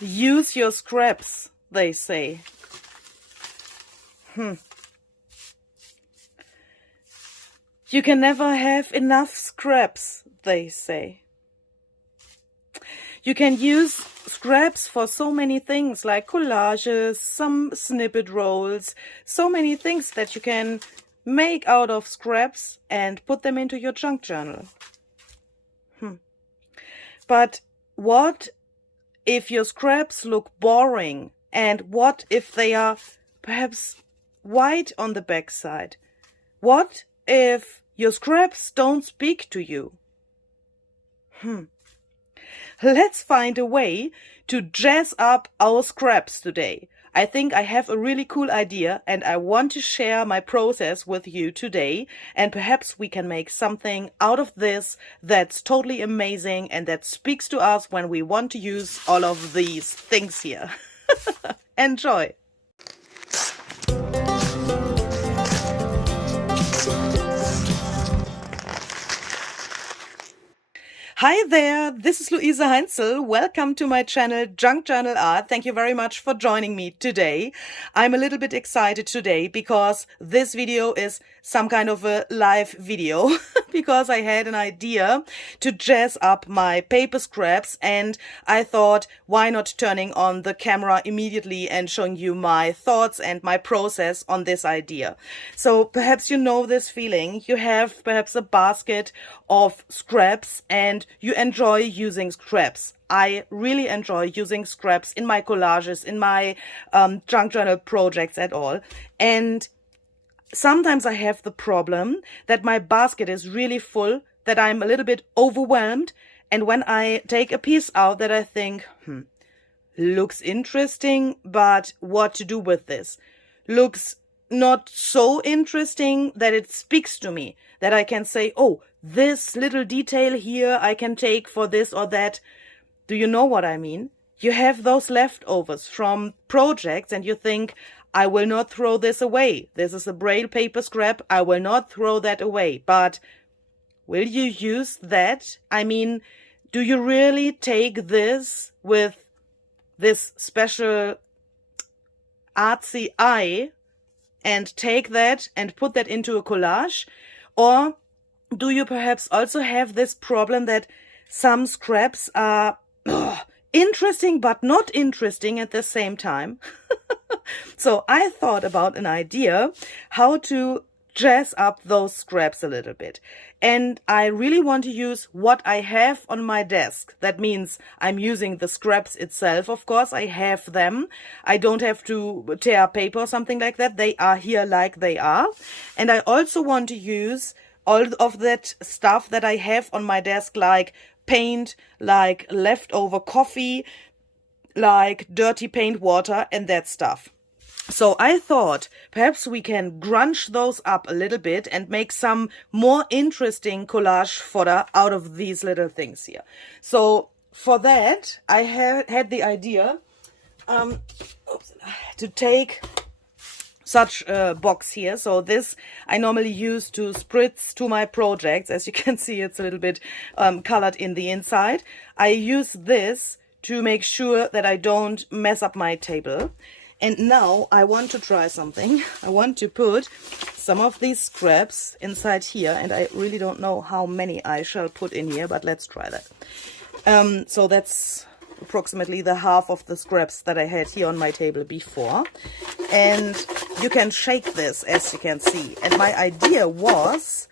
Use your scraps, they say. You can never have enough scraps, they say. You can use scraps for so many things, like collages, some snippet rolls, so many things that you can make out of scraps and put them into your junk journal. But what if your scraps look boring? And what if they are perhaps white on the backside? What if your scraps don't speak to you? Let's find a way to jazz up our scraps today. I think I have a really cool idea and I want to share my process with you today, and perhaps we can make something out of this that's totally amazing and that speaks to us when we want to use all of these things here. Enjoy! Hi there, this is Luise Heinzel. Welcome to my channel Junk Journal Art. Thank you very much for joining me today. I'm a little bit excited today because this video is some kind of a live video because I had an idea to jazz up my paper scraps, and I thought, why not turning on the camera immediately and showing you my thoughts and my process on this idea. So perhaps you know this feeling. You have perhaps a basket of scraps and you enjoy using scraps. I really enjoy using scraps in my collages, in my junk journal projects at all. And sometimes I have the problem that my basket is really full, that I'm a little bit overwhelmed. And when I take a piece out that I think, looks interesting, but what to do with this? Looks not so interesting that it speaks to me, that I can say, oh, this little detail here I can take for this or that. Do you know what I mean? You have those leftovers from projects and you think, I will not throw this away. This is a Braille paper scrap. I will not throw that away. But will you use that? I mean, do you really take this with this special artsy eye and take that and put that into a collage? Or do you perhaps also have this problem that some scraps are interesting but not interesting at the same time? So I thought about an idea how to jazz up those scraps a little bit. And I really want to use what I have on my desk. That means I'm using the scraps itself, of course. I have them. I don't have to tear paper or something like that. They are here like they are. And I also want to use all of that stuff that I have on my desk, like paint, like leftover coffee, like dirty paint water and that stuff. So I thought perhaps we can grunge those up a little bit and make some more interesting collage fodder out of these little things here. So for that, I had the idea to take such a box here. So this I normally use to spritz to my projects. As you can see, it's a little bit colored in the inside. I use this to make sure that I don't mess up my table. And now I want to try something. I want to put some of these scraps inside here, and I really don't know how many I shall put in here, but let's try that. So that's approximately the half of the scraps that I had here on my table before. And you can shake this, as you can see. And my idea was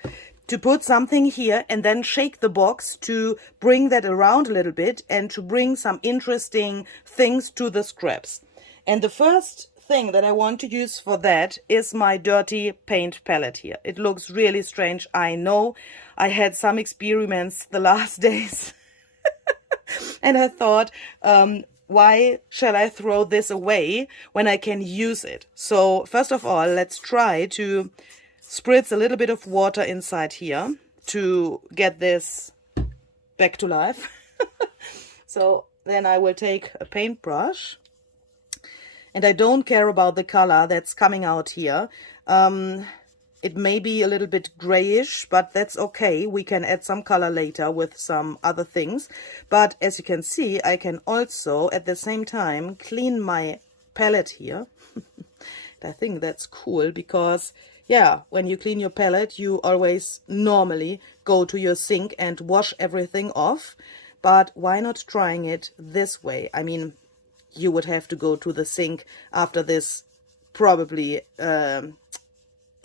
to put something here and then shake the box to bring that around a little bit and to bring some interesting things to the scraps. And the first thing that I want to use for that is my dirty paint palette here. It looks really strange, I know. I had some experiments the last days. And I thought, why shall I throw this away when I can use it? So first of all, let's try to spritz a little bit of water inside here to get this back to life. So then I will take a paintbrush. And I don't care about the color that's coming out here. it may be a little bit grayish, but that's okay. We can add some color later with some other things. But as you can see, I can also at the same time clean my palette here. I think that's cool because, yeah, when you clean your palette, you always normally go to your sink and wash everything off. But why not trying it this way? I mean, you would have to go to the sink after this probably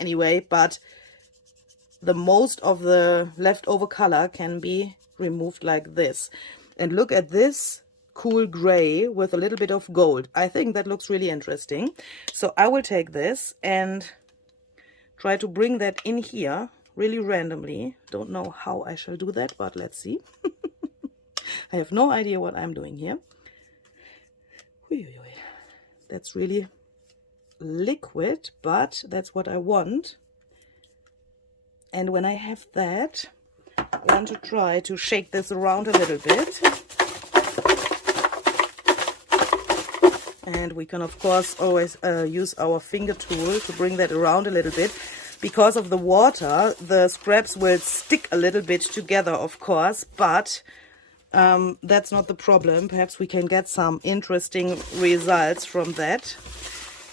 anyway, but the most of the leftover color can be removed like this. And look at this cool gray with a little bit of gold. I think that looks really interesting. So I will take this and try to bring that in here really randomly. Don't know how I shall do that, but let's see. I have no idea what I'm doing here. That's really liquid, but that's what I want. And when I have that, I want to try to shake this around a little bit. And we can of course always use our finger tool to bring that around a little bit. Because of the water, the scraps will stick a little bit together, of course, but that's not the problem. Perhaps we can get some interesting results from that.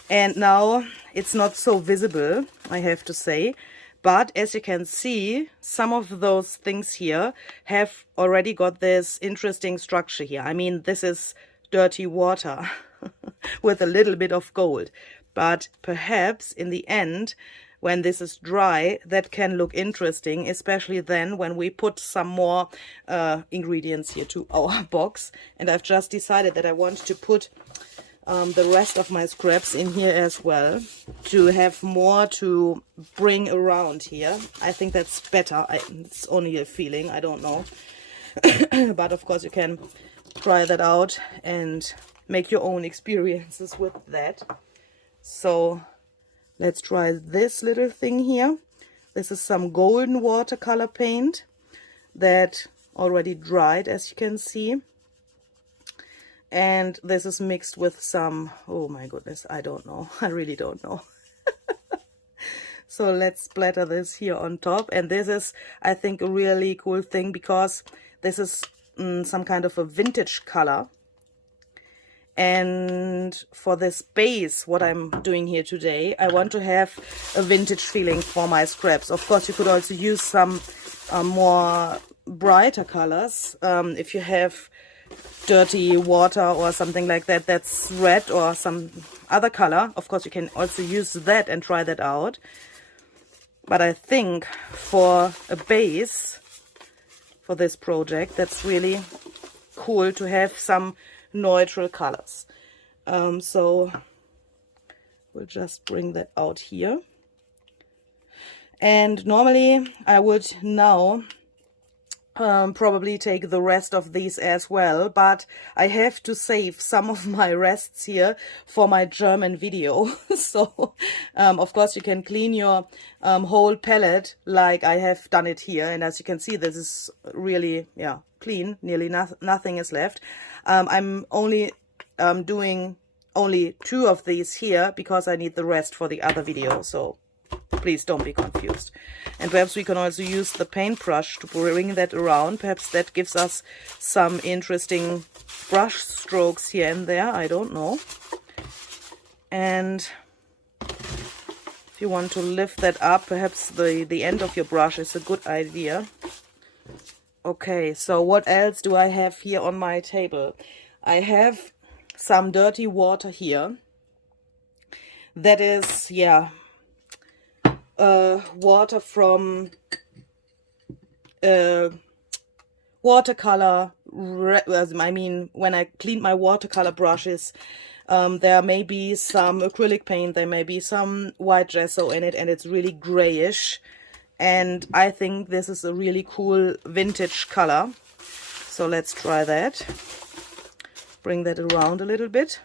And now it's not so visible, I have to say, but as you can see, some of those things here have already got this interesting structure here. I mean, this is dirty water with a little bit of gold, but perhaps in the end, when this is dry, that can look interesting, especially then when we put some more ingredients here to our box. And I've just decided that I want to put the rest of my scraps in here as well, to have more to bring around here. I think that's better. It's only a feeling, I don't know. But of course you can try that out and make your own experiences with that. So let's try this little thing here. This is some golden watercolor paint that already dried, as you can see. And this is mixed with some, oh my goodness, I don't know. I really don't know. So let's splatter this here on top. And this is, I think, a really cool thing because this is some kind of a vintage color. And for this base, what I'm doing here today, I want to have a vintage feeling for my scraps. Of course, you could also use some more brighter colors. If you have dirty water or something like that, that's red or some other color, of course you can also use that and try that out. But I think for a base for this project, that's really cool to have some neutral colors. So we'll just bring that out here. And normally I would now probably take the rest of these as well, but I have to save some of my rests here for my German video. So of course you can clean your whole palette like I have done it here, and as you can see, this is really, yeah, clean. Nearly nothing is left. I'm only doing only 2 of these here because I need the rest for the other video, so please don't be confused. And perhaps we can also use the paintbrush to bring that around. Perhaps that gives us some interesting brush strokes here and there, I don't know. And if you want to lift that up, perhaps the end of your brush is a good idea. Okay, so what else do I have here on my table? I have some dirty water here. That is, yeah, water from watercolor. I mean, when I cleaned my watercolor brushes, there may be some acrylic paint, there may be some white gesso in it, and it's really grayish. And I think this is a really cool vintage color. So let's try that. Bring that around a little bit.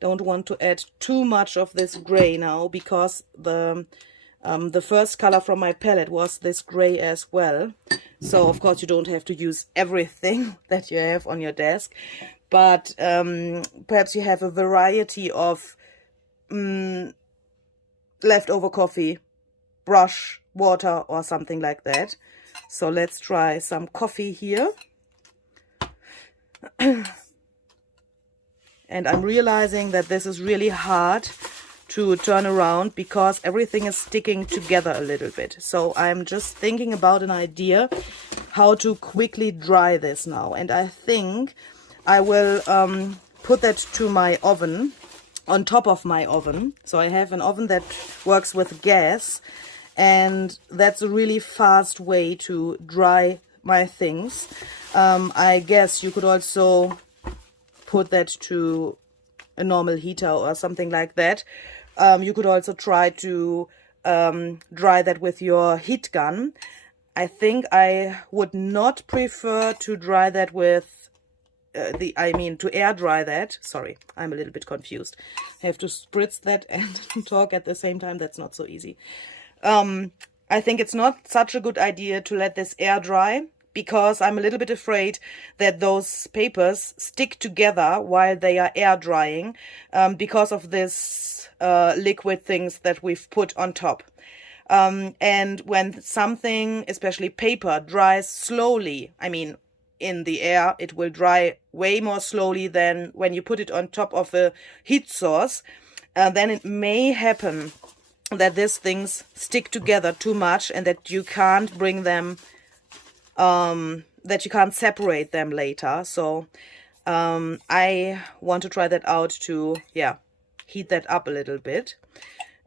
Don't want to add too much of this gray now, because the first color from my palette was this gray as well. So of course you don't have to use everything that you have on your desk, but perhaps you have a variety of leftover coffee brush water or something like that. So let's try some coffee here. And I'm realizing that this is really hard to turn around because everything is sticking together a little bit. So I'm just thinking about an idea how to quickly dry this now. And I think I will put that to my oven, on top of my oven. So I have an oven that works with gas, and that's a really fast way to dry my things. I guess you could also put that to a normal heater or something like that. You could also try to dry that with your heat gun. I think I would not prefer to dry that with to air dry that. Sorry, I'm a little bit confused. I have to spritz that and talk at the same time. That's not so easy. I think it's not such a good idea to let this air dry, because I'm a little bit afraid that those papers stick together while they are air drying, because of this liquid things that we've put on top. And when something, especially paper, dries slowly, I mean, in the air, it will dry way more slowly than when you put it on top of a heat source. Then it may happen that these things stick together too much and that you can't bring them, that you can't separate them later. So I want to try that out to, heat that up a little bit.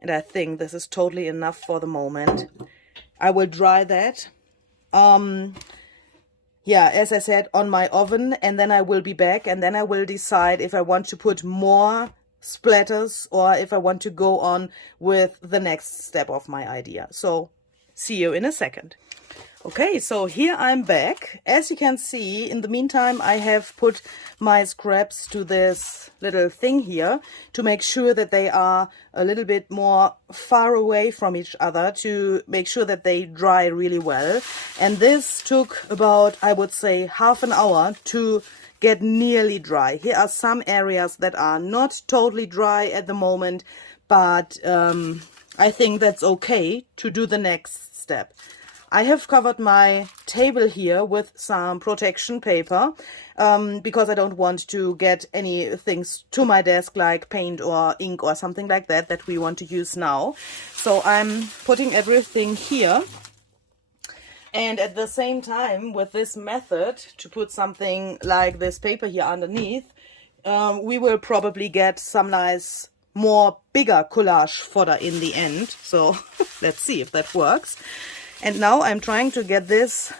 And I think this is totally enough for the moment. I will dry that. As I said, on my oven, and then I will be back, and then I will decide if I want to put more splatters or if I want to go on with the next step of my idea. So see you in a second. Okay, so here I'm back. As you can see, in the meantime, I have put my scraps to this little thing here to make sure that they are a little bit more far away from each other, to make sure that they dry really well. And this took about, I would say, half an hour to get nearly dry. Here are some areas that are not totally dry at the moment, but I think that's okay to do the next step. I have covered my table here with some protection paper because I don't want to get any things to my desk like paint or ink or something like that that we want to use now. So I'm putting everything here. And at the same time, with this method, to put something like this paper here underneath, we will probably get some nice, more bigger collage fodder in the end. So let's see if that works. And now I'm trying to get this,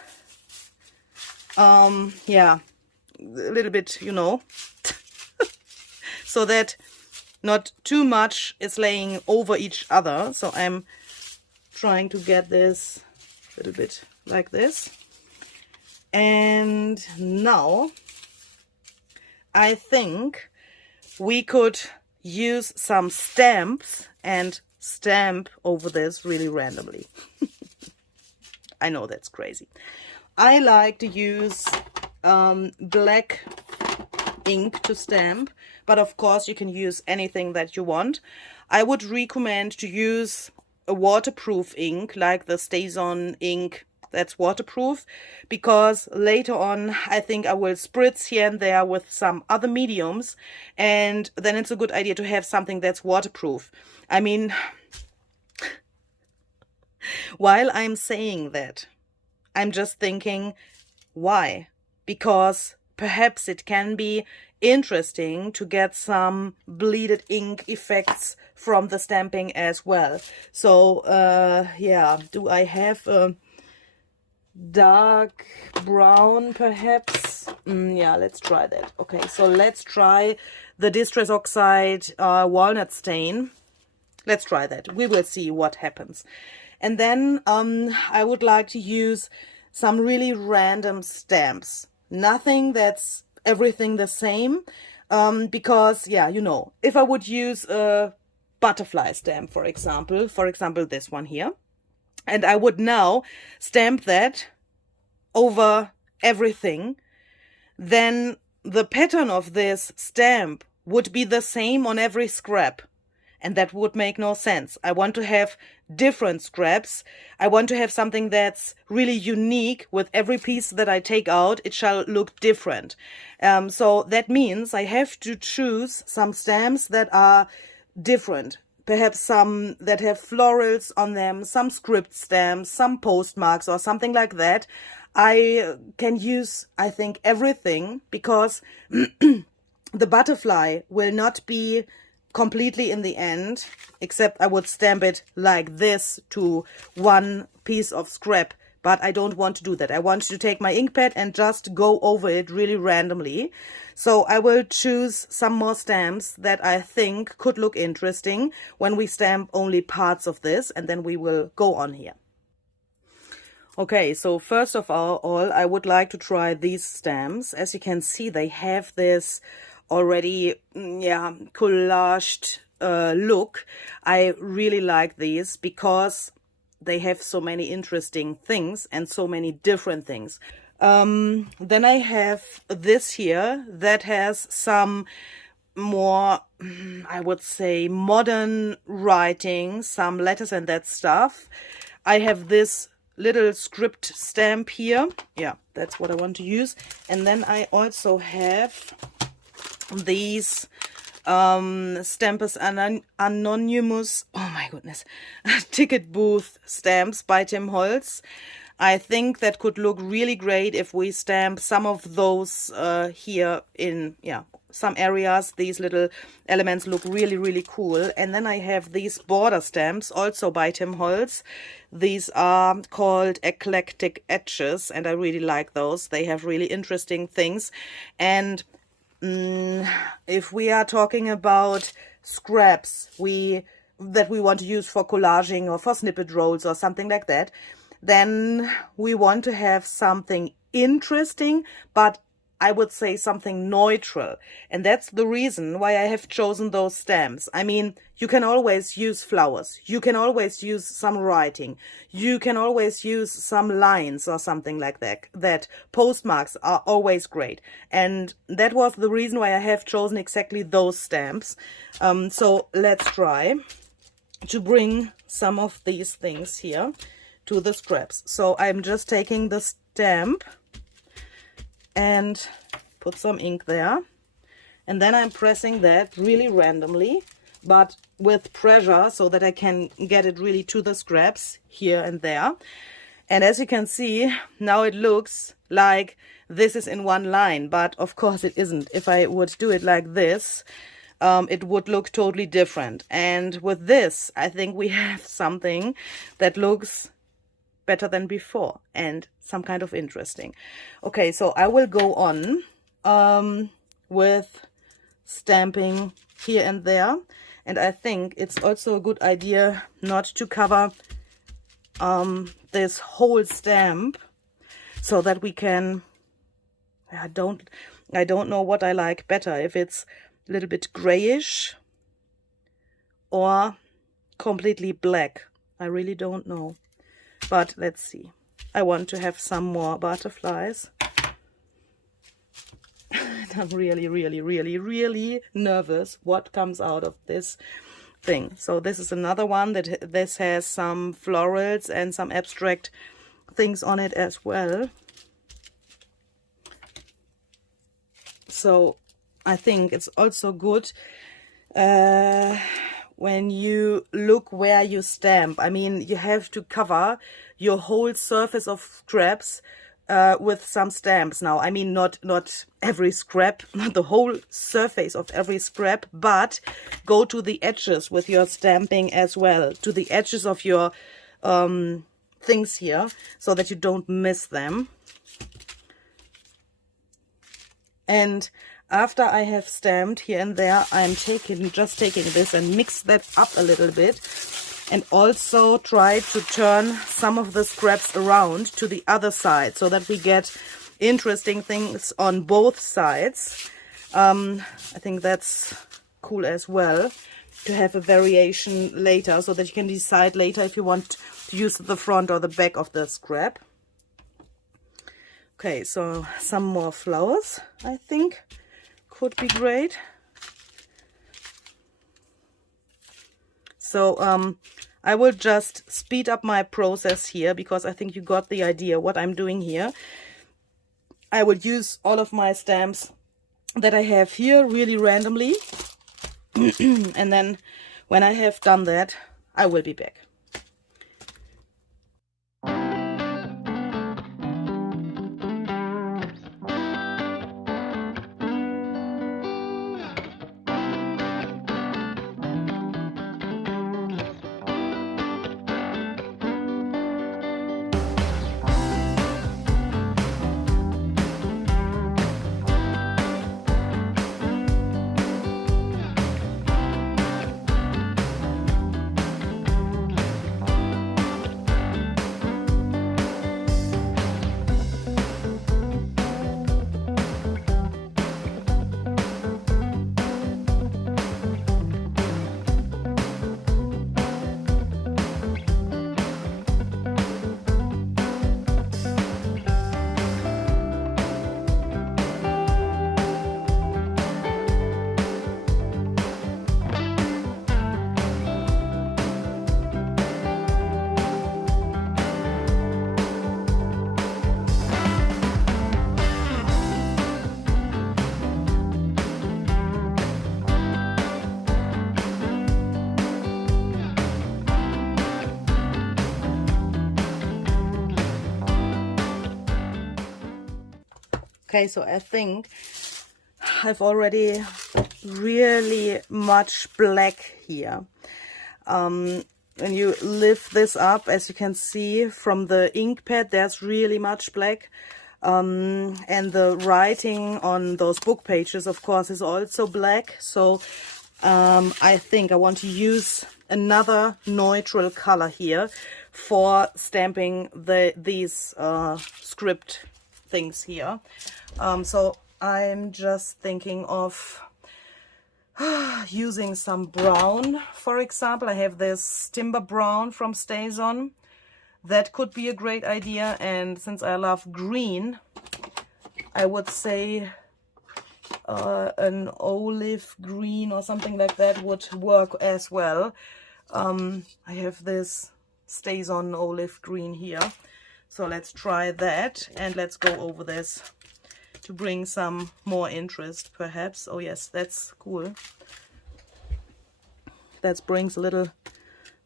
a little bit, so that not too much is laying over each other. So I'm trying to get this a little bit like this. And now I think we could use some stamps and stamp over this really randomly. I know that's crazy. I like to use black ink to stamp, but of course you can use anything that you want. I would recommend to use a waterproof ink like the StazOn ink that's waterproof, because later on I think I will spritz here and there with some other mediums, and then it's a good idea to have something that's waterproof. I mean, while I'm saying that, I'm just thinking, why? Because perhaps it can be interesting to get some bleeded ink effects from the stamping as well. So, do I have a dark brown perhaps? Let's try that. Okay, so let's try the Distress Oxide walnut stain. Let's try that. We will see what happens. And then I would like to use some really random stamps. Nothing that's everything the same. Because, if I would use a butterfly stamp, for example this one here, and I would now stamp that over everything, then the pattern of this stamp would be the same on every scrap. And that would make no sense. I want to have different scraps. I want to have something that's really unique. With every piece that I take out, it shall look different. So that means I have to choose some stamps that are different. Perhaps some that have florals on them, some script stamps, some postmarks or something like that. I can use, I think, everything, because the butterfly will not be completely in the end, except I would stamp it like this to one piece of scrap. But I don't want to do that. I want to take my ink pad and just go over it really randomly. So I will choose some more stamps that I think could look interesting when we stamp only parts of this, and then we will go on here. Okay, so first of all, I would like to try these stamps. As you can see, they have this already, collaged look. I really like these because they have so many interesting things and so many different things. Then I have this here that has some more, I would say, modern writing, some letters and that stuff. I have this little script stamp here. Yeah, that's what I want to use. And then I also have these Stampers Anonymous, oh my goodness, ticket booth stamps by Tim Holtz. I think that could look really great if we stamp some of those here in, some areas. These little elements look really, really cool. And then I have these border stamps, also by Tim Holtz. These are called Eclectic Etches, and I really like those. They have really interesting things. And if we are talking about scraps that we want to use for collaging or for snippet rolls or something like that, then we want to have something interesting, but I would say something neutral. And that's the reason why I have chosen those stamps. I mean, you can always use flowers. You can always use some writing. You can always use some lines or something like that. Postmarks are always great. And that was the reason why I have chosen exactly those stamps. So let's try to bring some of these things here to the scraps. So I'm just taking the stamp and put some ink there, and then I'm pressing that really randomly, but with pressure, so that I can get it really to the scraps here and there. And as you can see, now it looks like this is in one line, but of course it isn't. If I would do it like this, it would look totally different. And with this, I think we have something that looks better than before and some kind of interesting. Okay, so I will go on with stamping here and there, and I think it's also a good idea not to cover this whole stamp, so that we can, I don't know what I like better, if it's a little bit grayish or completely black. I really don't know. But let's see. I want to have some more butterflies. I'm really, really, really, really nervous what comes out of this thing. So this is another one that this has some florals and some abstract things on it as well. So I think it's also good when you look where you stamp. I mean, you have to cover your whole surface of scraps with some stamps. Now, I mean, not every scrap, not the whole surface of every scrap, but go to the edges with your stamping as well, to the edges of your things here, so that you don't miss them. And after I have stamped here and there, I'm just taking this and mix that up a little bit, and also try to turn some of the scraps around to the other side, so that we get interesting things on both sides. I think that's cool as well, to have a variation later, so that you can decide later if you want to use the front or the back of the scrap. Okay, so some more flowers, I think, could be great. So I will just speed up my process here because I think you got the idea what I'm doing here. I will use all of my stamps that I have here really randomly. And then when I have done that, I will be back. Okay, so I think I've already really much black here. When you lift this up, as you can see from the ink pad, there's really much black. And the writing on those book pages, of course, is also black. So I think I want to use another neutral color here for stamping these script things here. So I'm just thinking of using some brown, for example. I have this timber brown from StazOn. That could be a great idea. And since I love green, I would say an olive green or something like that would work as well. I have this StazOn olive green here. So let's try that, and let's go over this to bring some more interest, perhaps. Oh yes, that's cool. That brings a little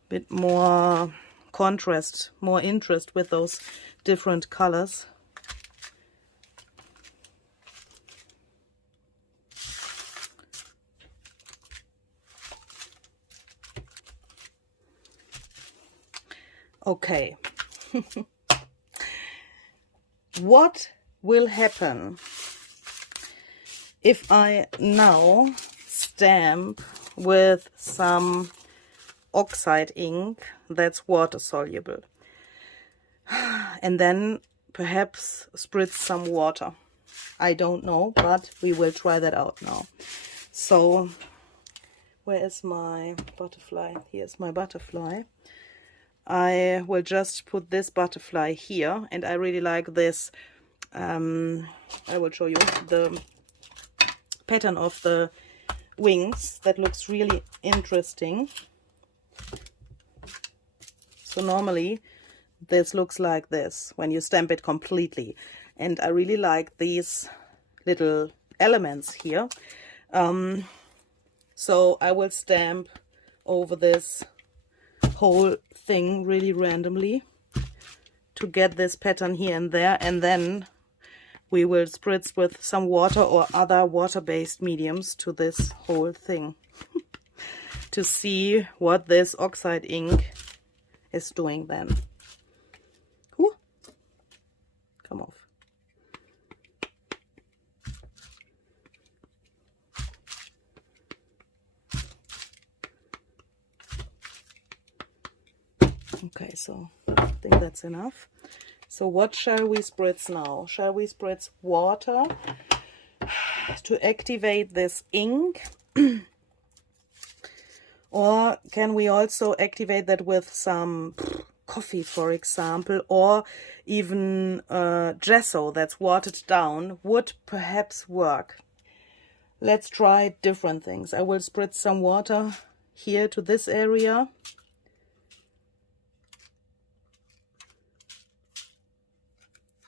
bit more contrast, more interest with those different colors. Okay. What will happen if I now stamp with some oxide ink that's water soluble and then perhaps spritz some water? I don't know, but we will try that out now. So where is my butterfly? Here's my butterfly. I will just put this butterfly here, and I really like this. I will show you the pattern of the wings. That looks really interesting. So normally this looks like this when you stamp it completely, and I really like these little elements here. So I will stamp over this whole thing really randomly to get this pattern here and there, and then we will spritz with some water or other water-based mediums to this whole thing to see what this oxide ink is doing then. Ooh, come off. Okay, so I think that's enough. So what shall we spritz now? Shall we spritz water to activate this ink? Or can we also activate that with some coffee, for example, or even gesso that's watered down would perhaps work. Let's try different things. I will spritz some water here to this area.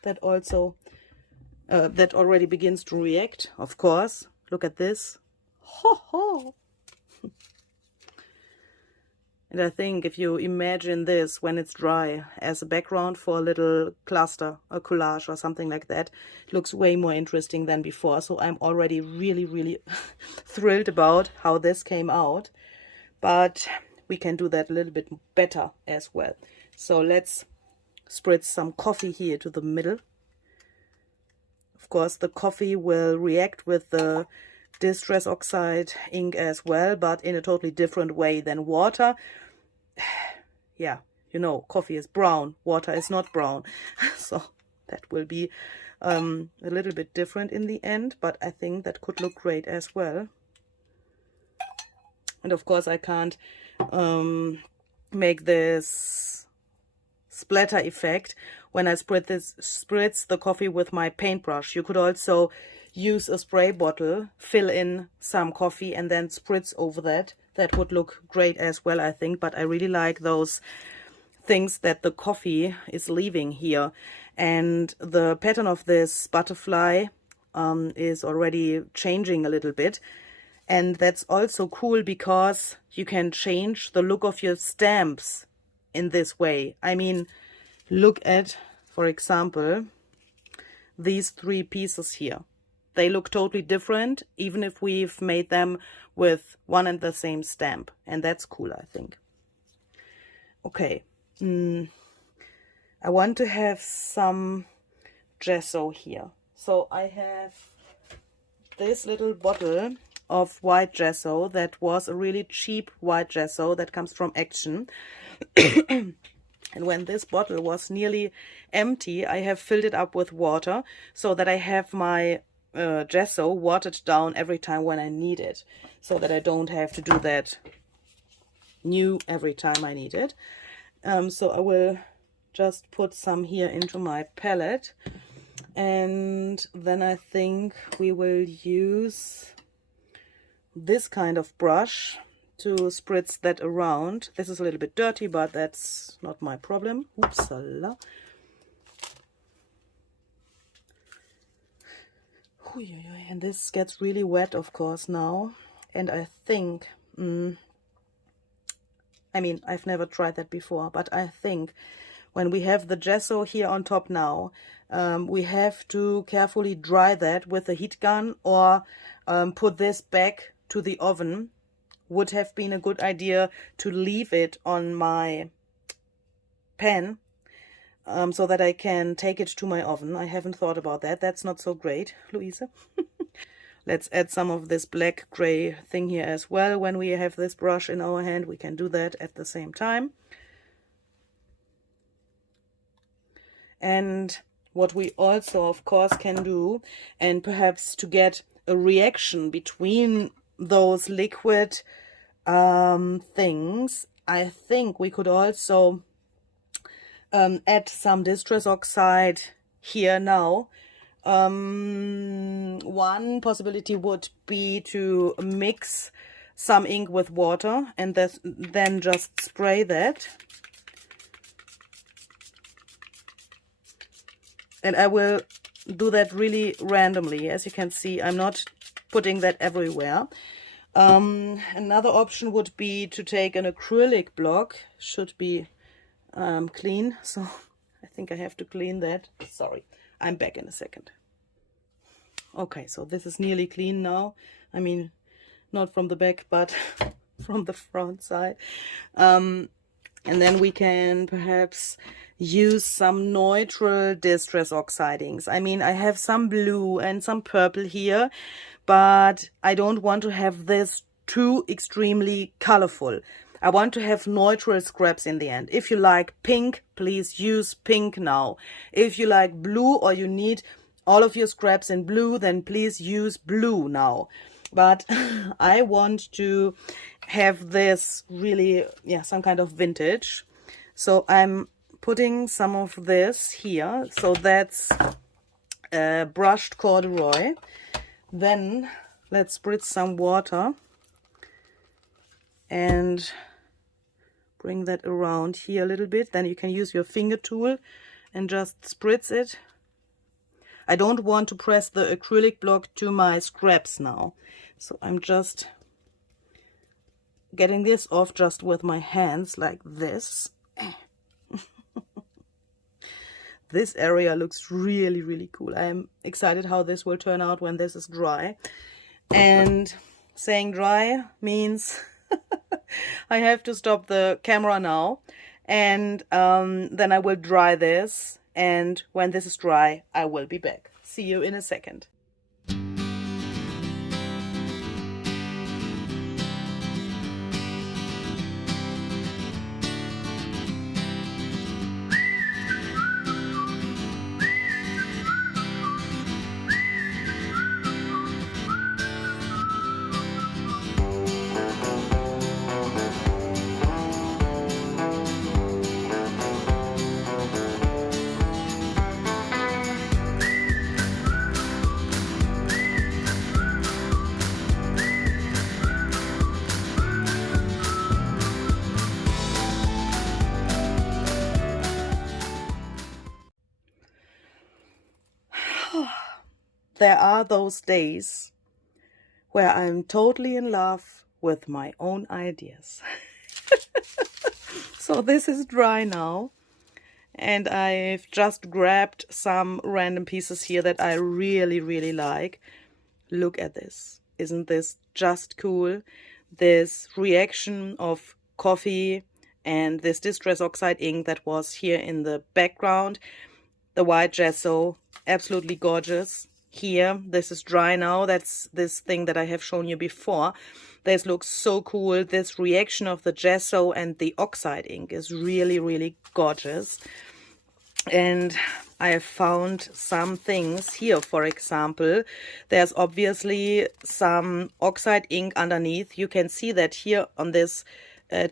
that also that already begins to react, of course. Look at this. Ho ho! And I think if you imagine this when it's dry as a background for a little cluster, a collage or something like that, it looks way more interesting than before. So I'm already really, really thrilled about how this came out. But we can do that a little bit better as well. So let's spritz some coffee here to the middle. Of course, the coffee will react with the distress oxide ink as well, but in a totally different way than water. Yeah, you know, coffee is brown, water is not brown. So that will be a little bit different in the end, but I think that could look great as well. And of course I can't make this splatter effect when I spritz the coffee with my paintbrush. You could also use a spray bottle, fill in some coffee and then spritz over that. That would look great as well, I think, but I really like those things that the coffee is leaving here. And the pattern of this butterfly is already changing a little bit. And that's also cool because you can change the look of your stamps in this way. I mean, look at, for example, these 3 pieces here. They look totally different, even if we've made them with one and the same stamp. And that's cool, I think. Okay. I want to have some gesso here. So I have this little bottle of white gesso that was a really cheap white gesso that comes from Action. And when this bottle was nearly empty, I have filled it up with water so that I have my gesso watered down every time when I need it, so that I don't have to do that new every time I need it. So I will just put some here into my palette, and then I think we will use this kind of brush to spritz that around. This is a little bit dirty, but that's not my problem. Oopsala. And this gets really wet, of course, now. And I think, I mean, I've never tried that before, but I think when we have the gesso here on top now, we have to carefully dry that with a heat gun or put this back to the oven. Would have been a good idea to leave it on my pan so that I can take it to my oven. I haven't thought about that. That's not so great, Louise. Let's add some of this black gray thing here as well. When we have this brush in our hand, we can do that at the same time. And what we also, of course, can do, and perhaps to get a reaction between those liquid things, I think we could also add some distress oxide here now. One possibility would be to mix some ink with water and then just spray that. And I will do that really randomly. As you can see, I'm not putting that everywhere. Another option would be to take an acrylic block. Should be clean, so I think I have to clean that. Sorry, I'm back in a second. Okay, so this is nearly clean now. I mean, not from the back, but from the front side. And then we can perhaps use some neutral distress oxidings. I mean, I have some blue and some purple here, but I don't want to have this too extremely colorful. I want to have neutral scraps in the end. If you like pink, please use pink now. If you like blue or you need all of your scraps in blue, then please use blue now. But I want to have this really, yeah, some kind of vintage. So I'm putting some of this here. So that's brushed corduroy. Then let's spritz some water and bring that around here a little bit. Then you can use your finger tool and just spritz it I don't want to press the acrylic block to my scraps now. So I'm just getting this off just with my hands like this. This area looks really, really cool. I'm excited how this will turn out when this is dry. And saying dry means I have to stop the camera now, and then I will dry this, and when this is dry I will be back. See you in a second. There are those days where I'm totally in love with my own ideas. So this is dry now, and I've just grabbed some random pieces here that I really, really like. Look at this. Isn't this just cool? This reaction of coffee and this distress oxide ink that was here in the background. The white gesso, absolutely gorgeous. Here, this is dry now. That's this thing that I have shown you before. This looks so cool. This reaction of the gesso and the oxide ink is really, really gorgeous. And I have found some things here. For example, there's obviously some oxide ink underneath. You can see that here on this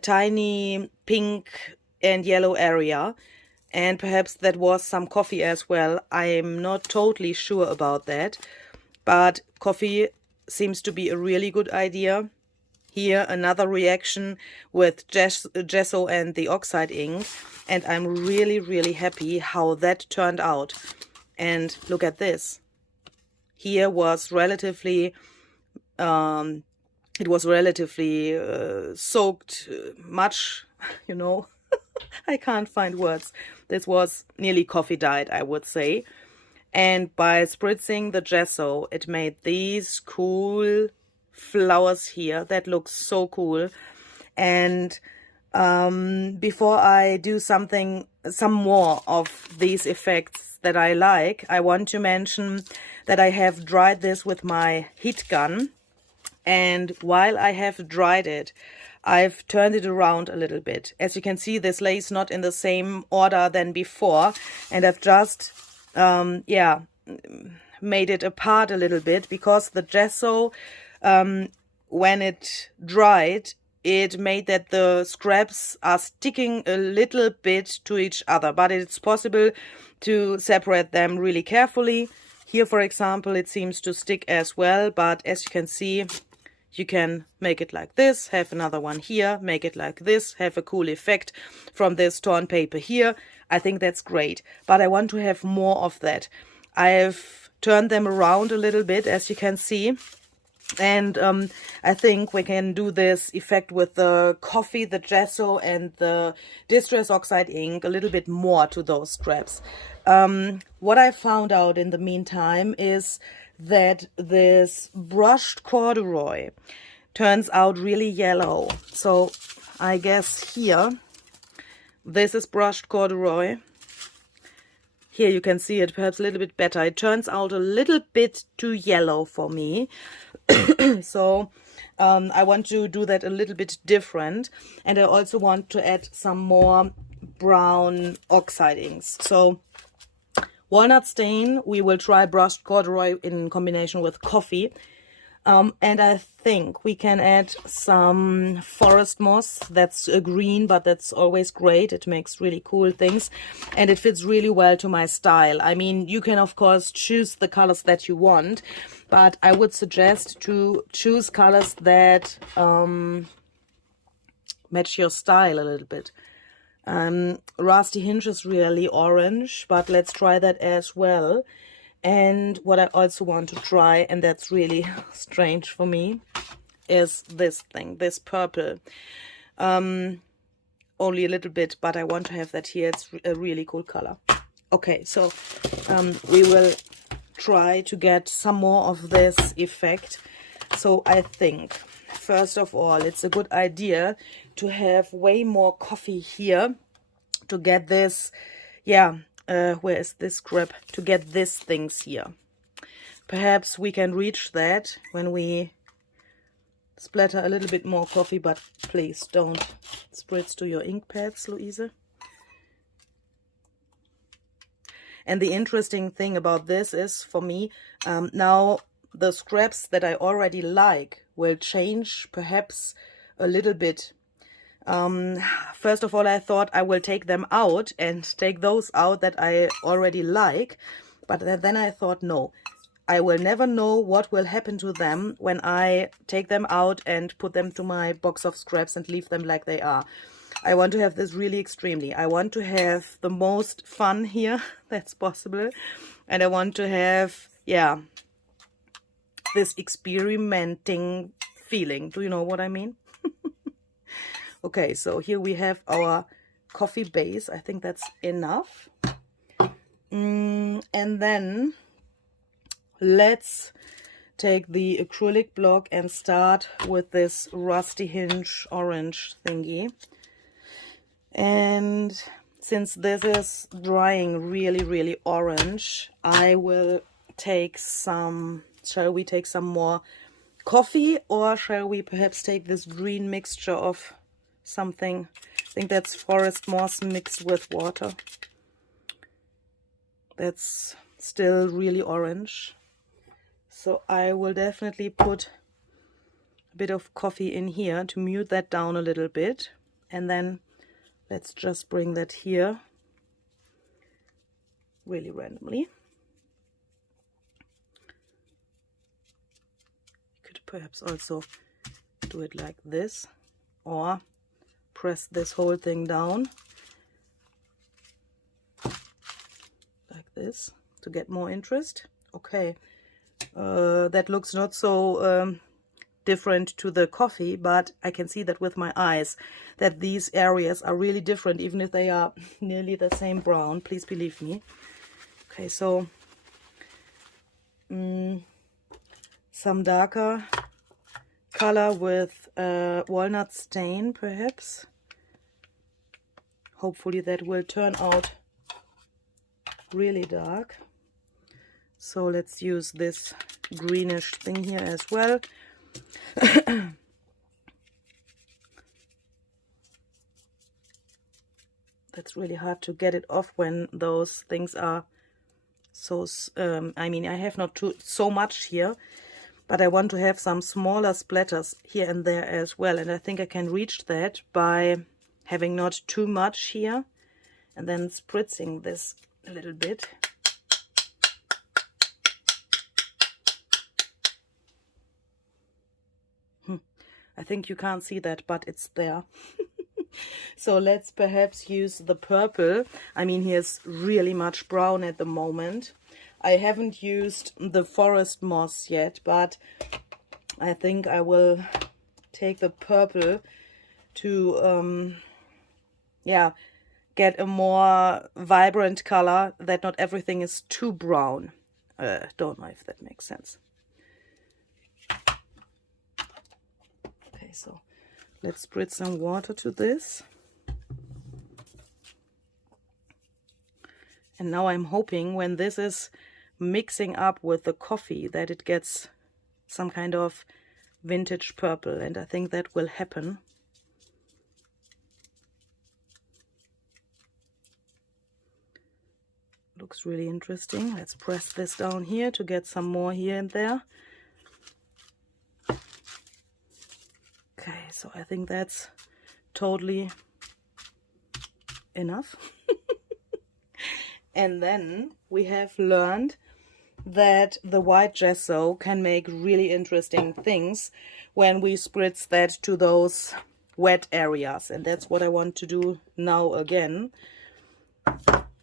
tiny pink and yellow area. And perhaps that was some coffee as well. I'm not totally sure about that. But coffee seems to be a really good idea. Here another reaction with gesso and the oxide ink. And I'm really, really happy how that turned out. And look at this. Here was relatively, it was relatively soaked much, you know. I can't find words. This was nearly coffee dyed, I would say. And by spritzing the gesso, it made these cool flowers here that look so cool. And before I do some more of these effects that I like, I want to mention that I have dried this with my heat gun. And while I have dried it, I've turned it around a little bit. As you can see, this lays not in the same order than before. And I've just, made it apart a little bit because the gesso, when it dried, it made that the scraps are sticking a little bit to each other. But it's possible to separate them really carefully. Here, for example, it seems to stick as well. But as you can see, you can make it like this, have another one here, make it like this, have a cool effect from this torn paper here. I think that's great, but I want to have more of that. I've turned them around a little bit, as you can see. And I think we can do this effect with the coffee, the gesso, and the distress oxide ink a little bit more to those scraps. What I found out in the meantime is that this brushed corduroy turns out really yellow. So I guess here, this is brushed corduroy. Here you can see it perhaps a little bit better. It turns out a little bit too yellow for me. So I want to do that a little bit different. And I also want to add some more brown oxide inks. So walnut stain, we will try brushed corduroy in combination with coffee. And I think we can add some forest moss. That's a green, but that's always great. It makes really cool things. And it fits really well to my style. I mean, you can, of course, choose the colors that you want. But I would suggest to choose colors that match your style a little bit. Rusty Hinge is really orange, but let's try that as well. And what I also want to try, and that's really strange for me, is this thing, this purple. Only a little bit, but I want to have that here. It's a really cool color. Okay, so we will try to get some more of this effect. So I think, first of all, it's a good idea to have way more coffee here to get this, yeah, where is this scrap? To get these things here. Perhaps we can reach that when we splatter a little bit more coffee, but please don't spritz to your ink pads, Louise. And the interesting thing about this is, for me, now the scraps that I already like will change perhaps a little bit. First of all, I thought I will take them out and take those out that I already like, but then I thought, no, I will never know what will happen to them when I take them out and put them to my box of scraps and leave them like they are. I want to have this really extremely. I want to have the most fun here that's possible. And I want to have, yeah, this experimenting feeling. Do you know what I mean? Okay, so here we have our coffee base. I think that's enough. And then let's take the acrylic block and start with this rusty hinge orange thingy. And since this is drying really, really orange, I will take some, shall we take some more coffee, or shall we perhaps take this green mixture of something? I think that's forest moss mixed with water. That's still really orange. So I will definitely put a bit of coffee in here to mute that down a little bit. And then let's just bring that here really randomly. You could perhaps also do it like this, or press this whole thing down like this to get more interest. Okay. That looks not so different to the coffee, but I can see that with my eyes that these areas are really different, even if they are nearly the same brown. Please believe me. Okay, so some darker color with walnut stain, perhaps. Hopefully that will turn out really dark. So let's use this greenish thing here as well. That's really hard to get it off when those things are so, I mean, I have not so much here, but I want to have some smaller splatters here and there as well. And I think I can reach that by having not too much here and then spritzing this a little bit. I think you can't see that, but it's there. So let's perhaps use the purple. I mean, here's really much brown at the moment. I haven't used the forest moss yet, but I think I will take the purple to, yeah, get a more vibrant color, that not everything is too brown. Don't know if that makes sense. Okay, so let's spritz some water to this. And now I'm hoping when this is mixing up with the coffee that it gets some kind of vintage purple, and I think that will happen. Looks really interesting. Let's press this down here to get some more here and there. Okay, so I think that's totally enough. And then we have learned that the white gesso can make really interesting things when we spritz that to those wet areas. And that's what I want to do now again.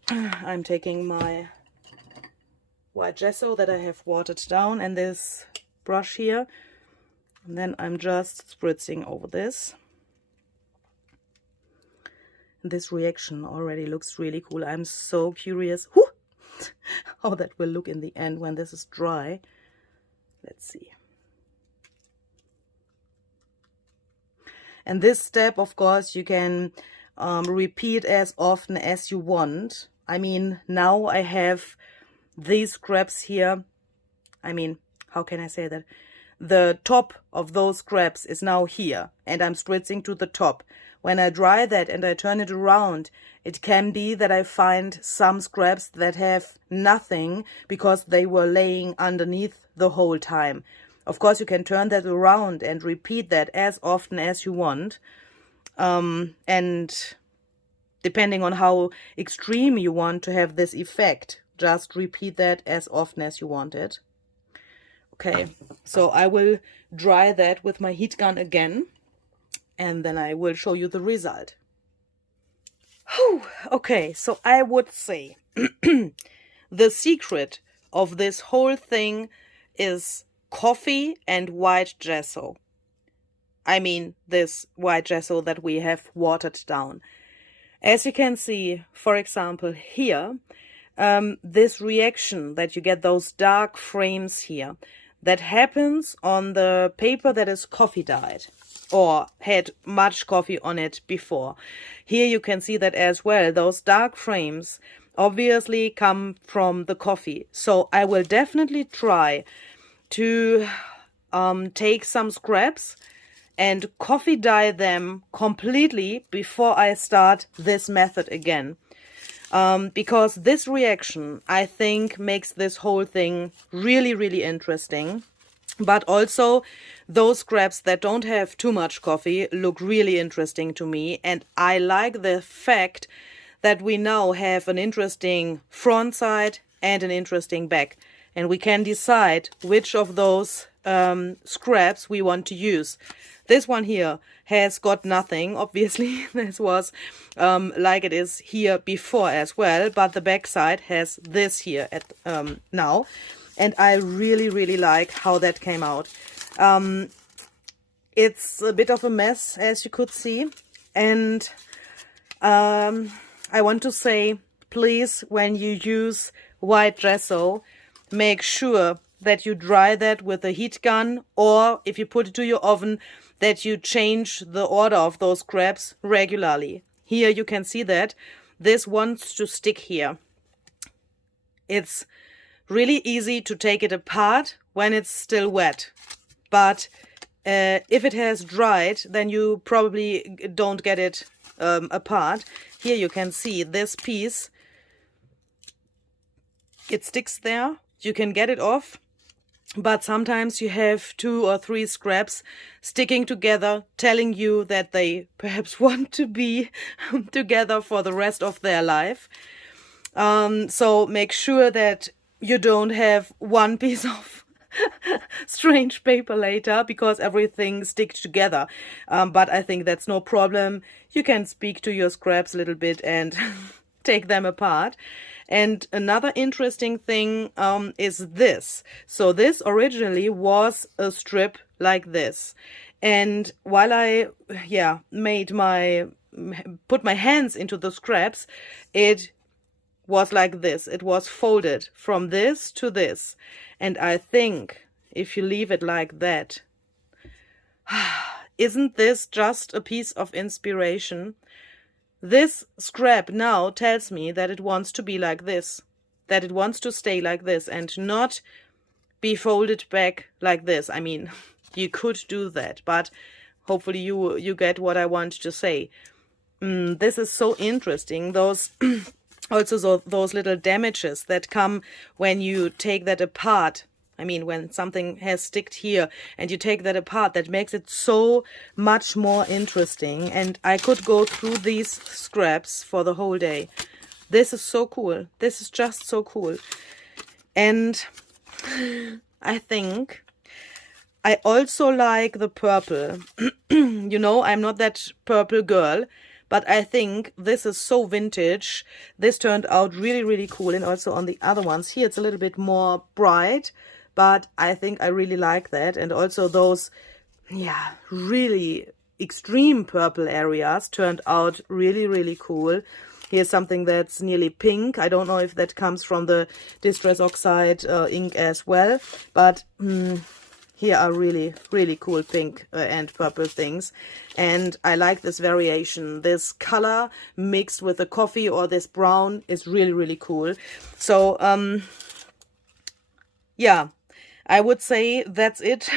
I'm taking my white gesso that I have watered down and this brush here. And then I'm just spritzing over this. This reaction already looks really cool. I'm so curious how that will look in the end when this is dry. Let's see. And this step, of course, you can repeat as often as you want. I mean, now I have these scraps here. I mean, how can I say that? The top of those scraps is now here, and I'm spritzing to the top. When I dry that and I turn it around, it can be that I find some scraps that have nothing because they were laying underneath the whole time. Of course, you can turn that around and repeat that as often as you want. And depending on how extreme you want to have this effect, just repeat that as often as you want it. Okay, so I will dry that with my heat gun again, and then I will show you the result. Whew. Okay, so I would say the secret of this whole thing is coffee and white gesso. I mean, this white gesso that we have watered down. As you can see, for example, here, this reaction that you get those dark frames here, that happens on the paper that is coffee dyed or had much coffee on it before. Here you can see that as well. Those dark frames obviously come from the coffee. So I will definitely try to take some scraps and coffee dye them completely before I start this method again. Because this reaction, I think, makes this whole thing really, really interesting. But also, those scraps that don't have too much coffee look really interesting to me. And I like the fact that we now have an interesting front side and an interesting back. And we can decide which of those scraps we want to use. This one here has got nothing, obviously. This was like it is here before as well, but the back side has this here at now. And I really, really like how that came out. It's a bit of a mess, as you could see. And I want to say, please, when you use white gesso, make sure that you dry that with a heat gun, or if you put it to your oven, that you change the order of those scraps regularly. Here you can see that this wants to stick here. It's really easy to take it apart when it's still wet, but if it has dried, then you probably don't get it apart. Here you can see this piece, it sticks there. You can get it off, but sometimes you have 2 or 3 scraps sticking together, telling you that they perhaps want to be together for the rest of their life. So make sure that you don't have one piece of strange paper later, because everything sticks together. But I think that's no problem. You can speak to your scraps a little bit and take them apart. And another interesting thing is this. So this originally was a strip like this. And while I put my hands into the scraps, it was like this. It was folded from this to this. And I think if you leave it like that, isn't this just a piece of inspiration? This scrap now tells me that it wants to be like this, that it wants to stay like this and not be folded back like this. I mean, you could do that, but hopefully you get what I want to say. This is so interesting. Those also those little damages that come when you take that apart. I mean, when something has sticked here and you take that apart, that makes it so much more interesting. And I could go through these scraps for the whole day. This is so cool. This is just so cool. And I think I also like the purple. You know, I'm not that purple girl, but I think this is so vintage. This turned out really, really cool. And also on the other ones here, it's a little bit more bright, but I think I really like that. And also those, yeah, really extreme purple areas turned out really, really cool. Here's something that's nearly pink. I don't know if that comes from the Distress Oxide ink as well, but here are really, really cool pink and purple things. And I like this variation. This color mixed with the coffee or this brown is really, really cool. So, yeah, I would say that's it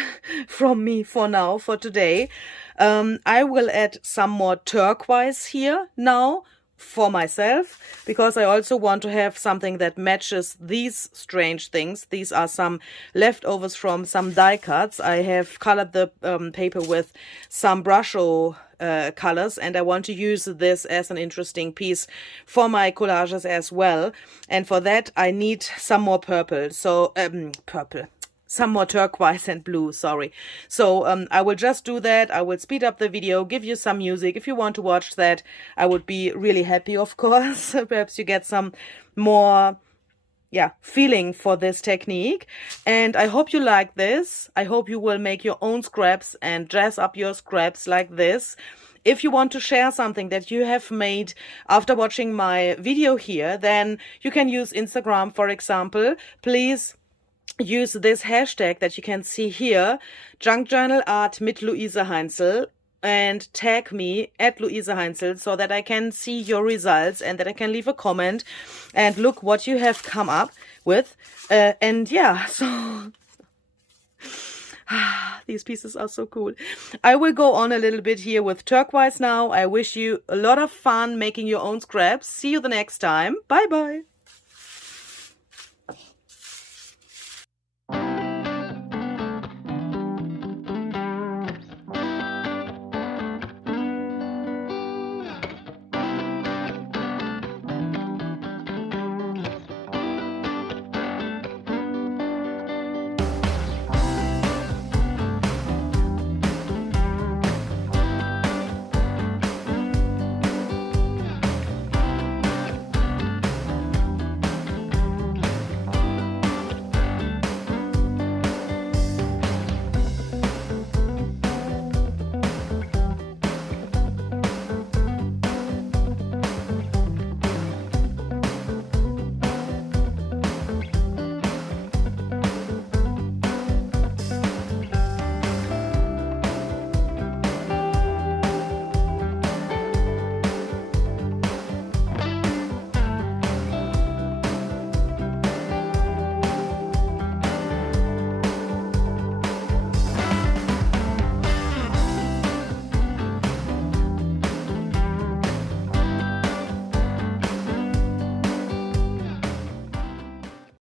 from me for now, for today. I will add some more turquoise here now for myself, because I also want to have something that matches these strange things. These are some leftovers from some die cuts. I have colored the paper with some Brusho colors, and I want to use this as an interesting piece for my collages as well. And for that I need some more purple. So some more turquoise and blue, sorry. So I will just do that. I will speed up the video, give you some music. If you want to watch that, I would be really happy, of course. Perhaps you get some more, yeah, feeling for this technique. And I hope you like this. I hope you will make your own scraps and dress up your scraps like this. If you want to share something that you have made after watching my video here, then you can use Instagram, for example. Please use this hashtag that you can see here, Junk Journal Art mit Luise Heinzel, and tag me at Luise Heinzel so that I can see your results and that I can leave a comment and look what you have come up with. And yeah, so these pieces are so cool. I will go on a little bit here with turquoise now. I wish you a lot of fun making your own scraps. See you the next time. Bye bye.